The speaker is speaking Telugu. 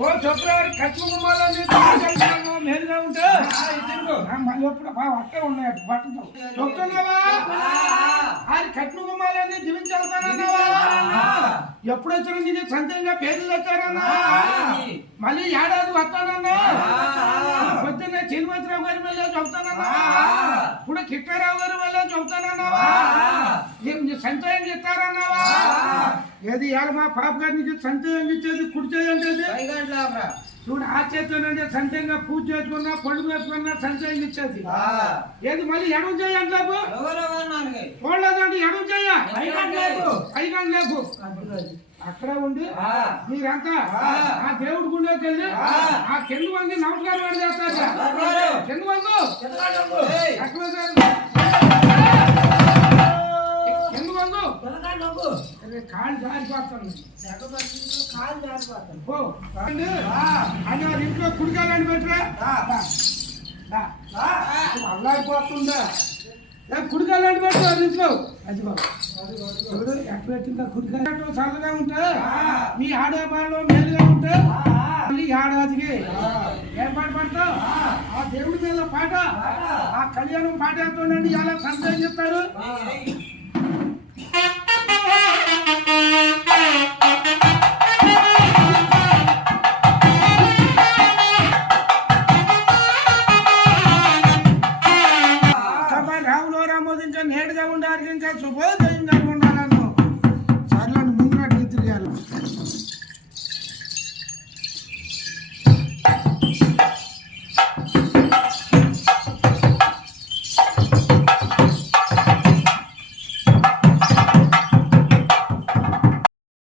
ఓ చెప్తారు కచ్చి గుమ్మాలని మేలుగా ఉంటే మళ్ళీ ఎప్పుడు బాగా అట్టే ఉన్నాయి పట్టుతో చెప్తున్నావా ఆయన కట్టు గుమ్మాలని జీవించాలన్నావా ఎప్పుడు వచ్చిన నీకు సంతంగా పేర్లు తెచ్చారన్నా? మళ్ళీ ఏడాది వస్తానన్నా? పొద్దున్న చిరుమతిరావు గారి మళ్ళీ చెప్తానన్నా ఇప్పుడు కిట్టారావు గారి మళ్ళీ చెప్తానన్నావా సంతోషం ఇస్తారన్నావా ఏది ఏడ మా పాప గారికి సంతోషం ఇచ్చేది కుడి చేయండి చూడు ఆ సంతంగా పూజ చేసుకున్నా పండుగ వేసుకున్నా సంతోషం ఇచ్చేది. ఏది మళ్ళీ ఎడం చేయండి లేపు చూడలేదండి ఎడం చెయ్య పైగా లేపు అక్కడ ఉండి మీరంతా ఆ. దేవుడి గుళ్ళోకి వెళ్ళి ఆ. కింద వంగి నమస్కారం చేస్తారు. కింద సార్? కింద వంగు. అరే, కాళ్ళు జారిపోతాను పో రండి. అని వారి ఇంట్లో కుడికాలని పెట్టరా? అల్లాడిపోతుందా? కుడికాలని పెట్టు ఇంట్లో? చూడు ఎట్లా పెట్టిందా కుడికాయ చల్లగా ఉంటే. మీ ఆడవాళ్ళు మేలుగా ఉంటే. మళ్ళీ ఈ ఏడాదికి ఏం పాట పాడతావు ఆ. దేవుడి మీద పాట. ఆ కళ్యాణం పాట ఎంతోనండి ఎలా సందేహం చెప్తారు. సభ రాములో రామోది ఇంకా నేడుగా ఉండాలి ఇంకా శుభోదయంగా